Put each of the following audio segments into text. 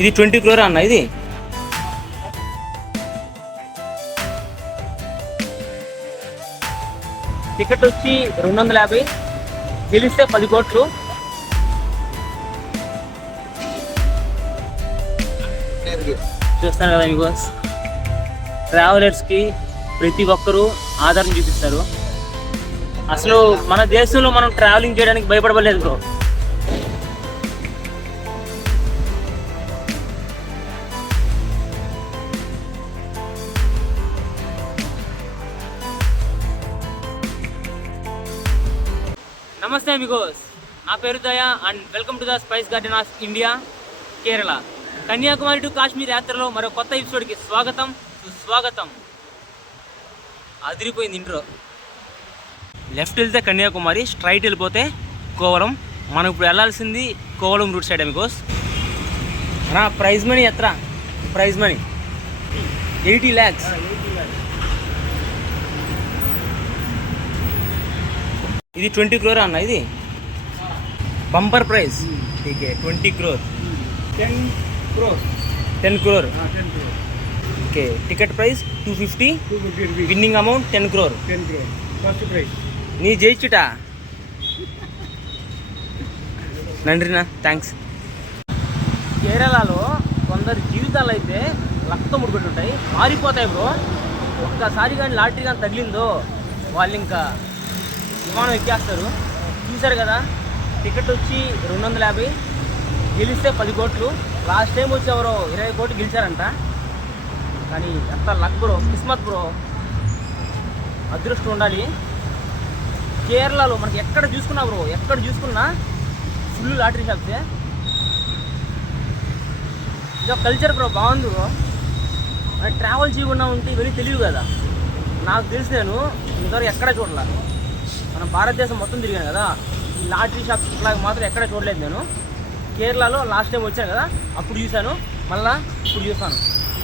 ఇది 20 crore అన్న. ఇది టికెట్ వచ్చి 250, గెలిస్తే 10 కోట్లు. చూస్తాను కదా మీకు, ట్రావెలర్స్కి ప్రతి ఒక్కరూ ఆధారం చూపిస్తారు. అసలు మన దేశంలో మనం ట్రావెలింగ్ చేయడానికి భయపడలేదు బ్రో. నమస్తే అమిగోస్, నా పేరు దయా and welcome to the spice garden of India, Kerala. Kanyakumari to Kashmir యాత్రలో మరో కొత్త ఎపిసోడ్కి స్వాగతం, సుస్వాగతం. అదిరిపోయింది ఇంట్రో. లెఫ్ట్ వెళ్తే కన్యాకుమారి, స్ట్రైట్ వెళ్ళిపోతే కోవలం. మనం ఇప్పుడు వెళ్ళాల్సింది కోవలం రూట్ సైడ్ అమిగోస్. నా ప్రైజ్ మనీ ఎత్ర, ప్రైజ్ మనీ 80 lakhs. ఇది 20 crore అన్న. ఇది బంపర్ ప్రైజ్. ठीक है, 20 crore. 10 crore. Okay, ticket price 250, winnowing amount 10 crore. First prize నీ జయించుటా. నండ్రినా, థ్యాంక్స్. కేరళలో కొందరు జీవితాలు అయితే రక్తం ముడిపెట్టుంటాయి, మారిపోతాయి బ్రో. ఒక్కసారి కానీ లాటరీ కానీ తగిలిందో వాళ్ళు ఇంకా విమానం ఎక్కేస్తారు. చూశారు కదా, టికెట్ వచ్చి 250, గెలిస్తే 10 కోట్లు. లాస్ట్ టైం వచ్చి ఎవరో 20 కోట్లు గెలిచారంట. కానీ ఎంత లక్ బ్రో, కిస్మత్ బ్రో, అదృష్టం ఉండాలి. కేరళలో మనకి ఎక్కడ చూసుకున్నా బ్రో, ఎక్కడ చూసుకున్నా ఫుల్ లాటరీ షాప్సే. ఇది ఒక కల్చర్ బ్రో, బాగుంది బ్రో. మరి ట్రావెల్ చేయకుండా ఉంటే ఇవన్నీ తెలియదు కదా. నాకు తెలిసి నేను ఇంతవరకు ఎక్కడ చూడాల. మనం భారతదేశం మొత్తం తిరిగాను కదా, ఈ లాటరీ షాప్స్ ఇట్లాగ మాత్రం ఎక్కడ చూడలేదు నేను. కేరళలో లాస్ట్ టైం వచ్చాను కదా, అప్పుడు చూశాను, మళ్ళీ ఇప్పుడు చూస్తాను.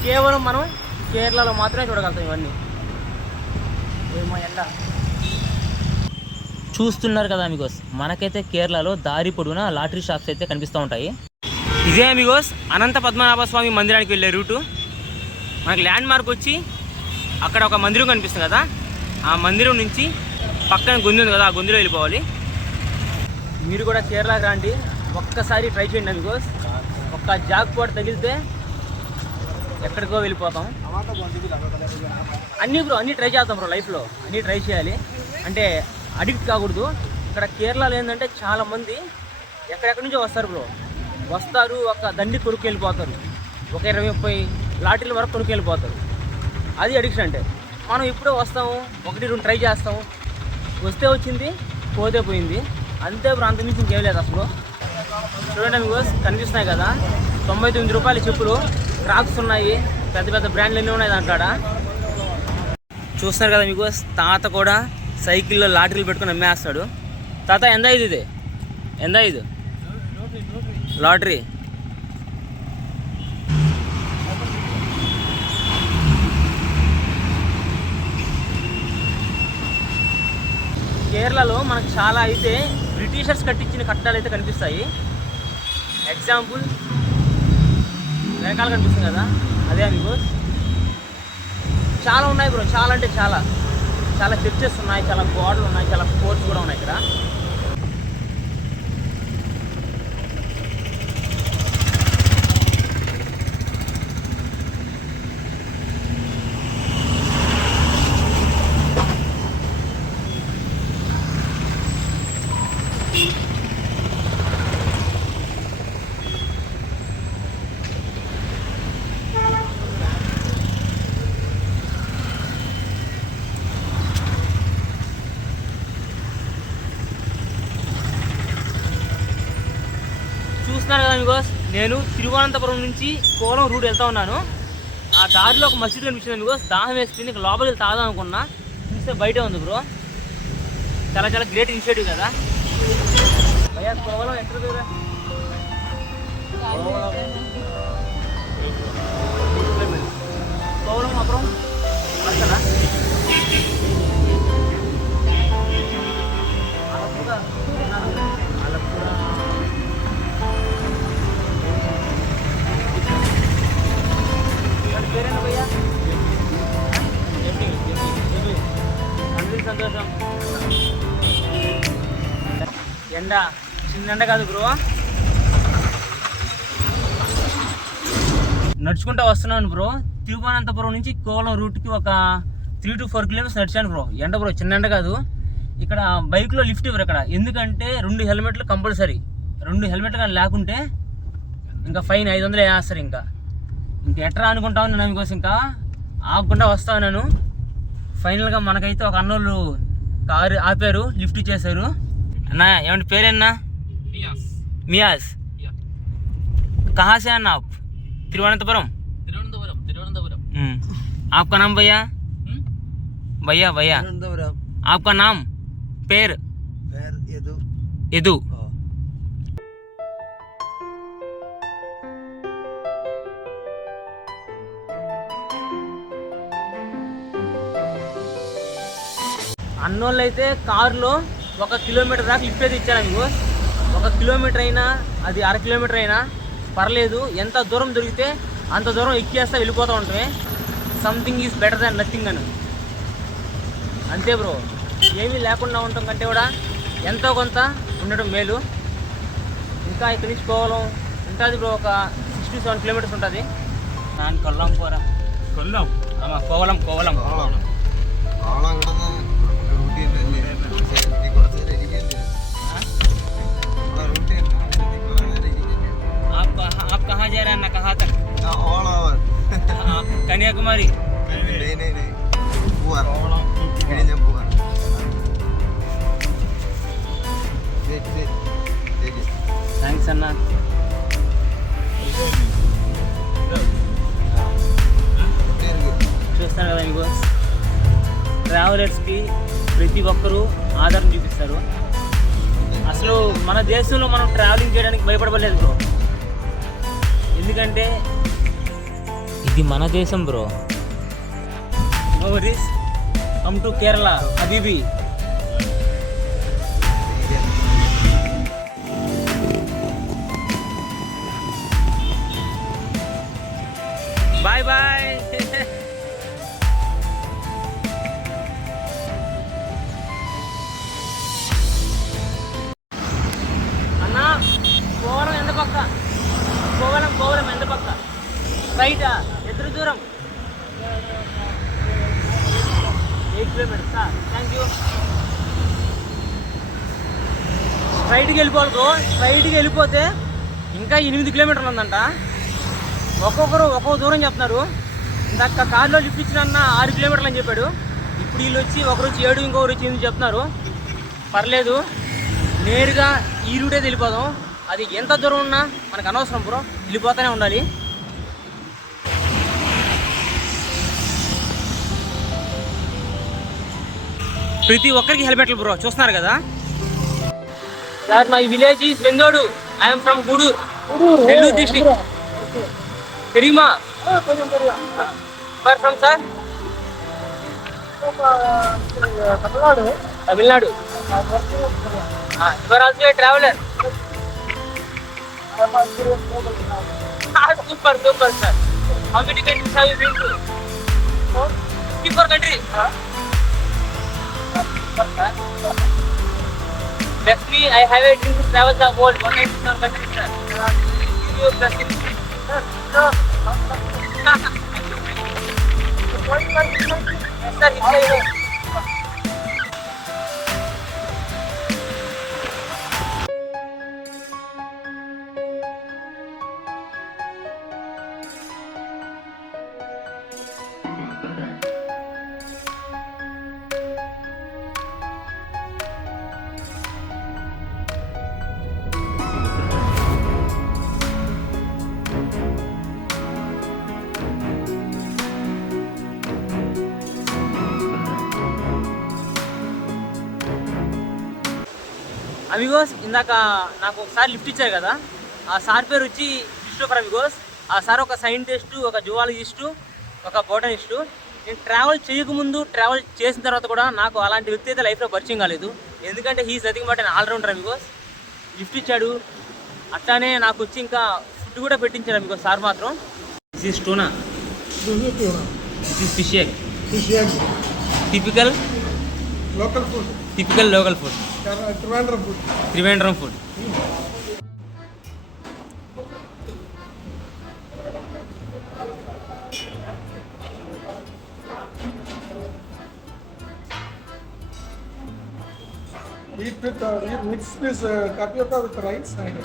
కేవలం మనం కేరళలో మాత్రమే చూడగలుగుతాం ఇవన్నీ. ఏమో ఎండ చూస్తున్నారు కదా అమిగోస్, మనకైతే కేరళలో దారి పొడవునా లాటరీ షాప్స్ అయితే కనిపిస్తూ ఉంటాయి. ఇదే అమిగోస్ అనంత పద్మనాభ స్వామి మందిరానికి వెళ్ళే రూటు. మనకి ల్యాండ్ మార్క్ వచ్చి అక్కడ ఒక మందిరం కనిపిస్తుంది కదా, ఆ మందిరం నుంచి పక్కన గొంతు ఉంది కదా, ఆ గొంతులో వెళ్ళిపోవాలి. మీరు కూడా కేరళకి రండి, ఒక్కసారి ట్రై చేయండి అమిగోస్. ఒక్క జాక్ పాట్ తగిలితే ఎక్కడికో వెళ్ళిపోతాం. అన్నీ బ్రో, అన్నీ ట్రై చేస్తాం బ్రో లైఫ్లో, అన్నీ ట్రై చేయాలి. అంటే అడిక్ట్ కాకూడదు. ఇక్కడ కేరళలో ఏంటంటే చాలామంది ఎక్కడెక్కడి నుంచో వస్తారు బ్రో. వస్తారు, ఒక దండి కొనుక్కు వెళ్ళిపోతారు, ఒక 20-30 లాటరీల వరకు కొనుక్కు వెళ్ళిపోతారు. అది అడిక్షన్ అంటే. మనం ఇప్పుడే వస్తాము, 1-2 ట్రై చేస్తాము, వస్తే వచ్చింది, పోతే పోయింది, అంతే బ్రో. అంత మించి ఇంకేం లేదు అసలు. చూడండి మీకు కనిపిస్తున్నాయి కదా, 99 రూపాయల చెప్పులు, క్రాక్స్ ఉన్నాయి, పెద్ద పెద్ద బ్రాండ్లు ఎన్ని ఉన్నాయి దాంట్లో. చూస్తున్నారు కదా మీకు, తాత కూడా సైకిల్లో లాటరీలు పెట్టుకుని అమ్మేస్తాడు. తాత ఎంత ఇది, ఇది ఎంత ఇది లాటరీ? కేరళలో మనకు చాలా అయితే బ్రిటిషర్స్ కట్టించిన కట్టడాలు అయితే కనిపిస్తాయి. ఎగ్జాంపుల్ వెనకాల కనిపిస్తుంది కదా, అదే మీకు చాలా ఉన్నాయి బ్రో. చాలా అంటే చాలా చాలా చర్చెస్ ఉన్నాయి, చాలా గోడలు ఉన్నాయి, చాలా ఫోర్ట్స్ కూడా ఉన్నాయి ఇక్కడ. చూస్తున్నారు కదా మీకు, నేను తిరువనంతపురం నుంచి కోవలం రూట్ వెళ్తా ఉన్నాను. ఆ దారిలో ఒక మసీద్ కనిపించింది మీకు, దాహం వేస్తుంది, ఇక లోపలికి వెళ్ళి తాగుదాం అనుకున్నా, చూస్తే బయటే ఉంది బ్రో. చాలా చాలా గ్రేట్ ఇనిషియేటివ్ కదా భయ్యా. కోవలం ఎక్కడ దూరం? కోవలం అప్పుడు వస్తానా? ఎండ చిన్న ఎండ కాదు బ్రో. నడుచుకుంటూ వస్తున్నాను బ్రో. తిరువనంతపురం నుంచి కోవలం రూట్కి ఒక 3 to 4 కిలోమీటర్స్ నడిచాను బ్రో. ఎండ బ్రో, చిన్న ఎండ కాదు. ఇక్కడ బైక్లో లిఫ్ట్ ఇవ్వరు ఇక్కడ, ఎందుకంటే 2 హెల్మెట్లు కంపల్సరీ. 2 హెల్మెట్లు కానీ లేకుంటే ఇంకా ఫైన్ 500 వేస్తారు. ఇంకా ఎట్రా అనుకుంటాను నేను మీకోసం, ఇంకా ఆగకుండా వస్తాను నేను. ఫైనల్గా మనకైతే ఒక అన్నోళ్ళు కారు ఆపారు, లిఫ్ట్ చేశారు. అన్నా ఏమంటే పేరేనా? మియాస్. కహా సే అన్నా? తిరువనంతపురం. आपका नाम भैया? भैया भैया आपका नाम? पेर यदु. అన్నోళ్ళు అయితే కారులో 1 కిలోమీటర్ దాకా లిఫ్ట్ అయితే ఇచ్చారు మీకు. 1 కిలోమీటర్ అయినా అది 1/2 కిలోమీటర్ అయినా పర్లేదు, ఎంత దూరం దొరికితే అంత దూరం ఎక్కేస్తా వెళ్ళిపోతూ ఉంటామే. Something is better than nothing అని అంతే బ్రో. ఏమీ లేకుండా ఉండటం కంటే కూడా ఎంతో కొంత ఉండడం మేలు. ఇంకా ఇక్కడి నుంచి కోవలం ఉంటుంది బ్రో, ఒక 6 to 7 కిలోమీటర్స్ ఉంటుంది. ನಾನು ಕೊಲ್ಲಂಪುರ. ಕೊಲ್ಲಂ? ಆಮಾಂ, ಕೋವಲಂ ಕೋವಲಂ. आप कहाँ जा रहे हैं? कहाँ तक? कन्याकुमारी. नहीं थैंक्स अन्ना. చూస్తాను కదా మీకు, ట్రావెలర్స్కి ప్రతి ఒక్కరూ ఆధారం చూపిస్తారు. అసలు మన దేశంలో మనం ట్రావెలింగ్ చేయడానికి భయపడలేదు బ్రో, ఎందుకంటే ఇది మన దేశం bro. No worries, come to Kerala హబీబీ. Bye bye. అన్నా కోవలం ఎంత పక్క? కోవలం ఎంత పక్క? రైటా? ఎంత దూరం? 8 కిలోమీటర్స్. Thank you. స్ట్రైట్కి వెళ్ళిపోవాలి బ్రో. స్ట్రైట్కి వెళ్ళిపోతే ఇంకా 8 కిలోమీటర్లు ఉందంట. ఒక్కొక్కరు ఒక్కొక్క దూరం చెప్తున్నారు. ఇందాక కార్లో లిఫ్ట్ ఇచ్చిన 6 కిలోమీటర్లు అని చెప్పాడు. ఇప్పుడు వీళ్ళు వచ్చి ఒకరు వచ్చి 7, ఇంకొకరు వచ్చి 8 చెప్తున్నారు. పర్లేదు, నేరుగా ఈ రూటే వెళ్ళిపోదాం. అది ఎంత దూరం ఉన్నా మనకు అనవసరం బ్రో, వెళ్ళిపోతూనే ఉండాలి. ప్రతి ఒక్కరికి హెల్మెట్లు బ్రో, చూస్తున్నారు కదా. Sir my village is Vendodu. I'm from Gudur, Nellore district. தெரியுமா? where from sir? Tamil Nadu. You are also a traveler. Super sir. How many countries have you been to? 54 countries. Definitely I have a dream to travel the world 197 countries sir. Give you a blessing. Sir, Amigos, ఇందాక నాకు ఒకసారి lift ఇచ్చారు కదా, ఆ sir పేరు వచ్చి Christopher Amigos. ఆ sir ఒక సైంటిస్టు, ఒక జువాలజిస్టు, ఒక బోటనిస్టు. నేను ట్రావెల్ చేయకముందు, ట్రావెల్ చేసిన తర్వాత కూడా నాకు అలాంటి వ్యక్తి అయితే లైఫ్లో పరిచయం కాలేదు. ఎందుకంటే he's nothing but allrounder amigos. Lift ఇచ్చాడు, అట్లానే నాకు వచ్చి ఇంకా ఫుడ్ కూడా పెట్టించాడు అమిగోస్ సార్ మాత్రం. This is tuna, this is fish egg, typical local food. Typical local food. Trivandrum food. Trivandrum food. Eat mix this tapioca with rice and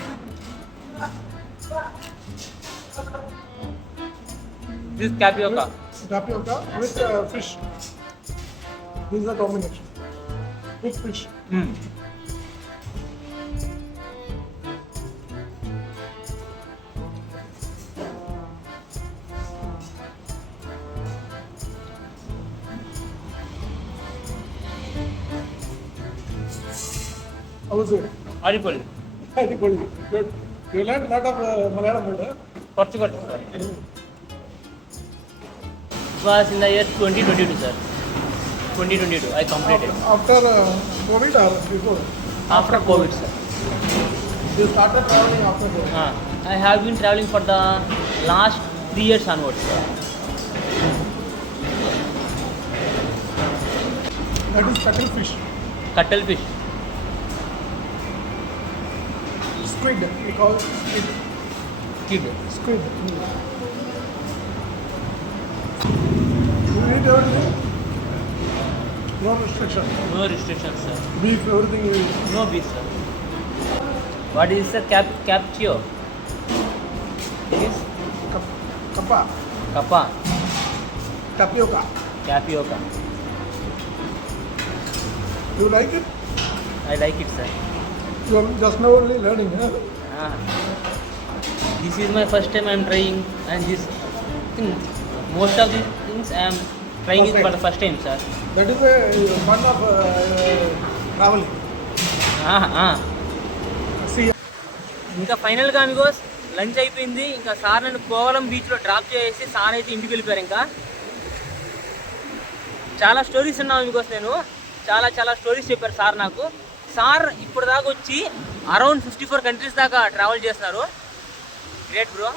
This tapioca. tapioca with fish. This is the combination. With fish. How was it? Aripoli. I told you. Good. You learned a lot of Malayalam word, huh? Portugal. It was in the year 2022, sir. 2022, I completed. After COVID or before? After COVID, sir. You started traveling after COVID. I have been traveling for the last 3 years onwards, sir. That is cuttlefish. Cuttlefish. Squid. We call it squid. Kid. Squid. You eat everything? No restriction. No restrictions, sir. Beef, everything you eat. No beef, sir. What is the capcio? It is Kappa. kappa. Tapioca. Tapioca. You like it? I like it, sir. You are just now only learning, huh? This is my first time I am trying, and this thing, most of these things I am trying it for the first time, sir. That is a fun of traveling. See, ఇంకా ఫైనల్గా Amigos lunch అయిపోయింది. ఇంకా sir నన్ను కోవలం బీచ్లో drop చేసి sir అయితే ఇంటికి వెళ్ళిపోయారు. ఇంకా చాలా స్టోరీస్ ఉన్నాం అమిగోస్. నేను చాలా స్టోరీస్ చెప్పారు సార్ నాకు. సార్ ఇప్పుడు దాకా వచ్చి అరౌండ్ 54 కంట్రీస్ దాకా ట్రావెల్ చేస్తున్నారు. Great bro.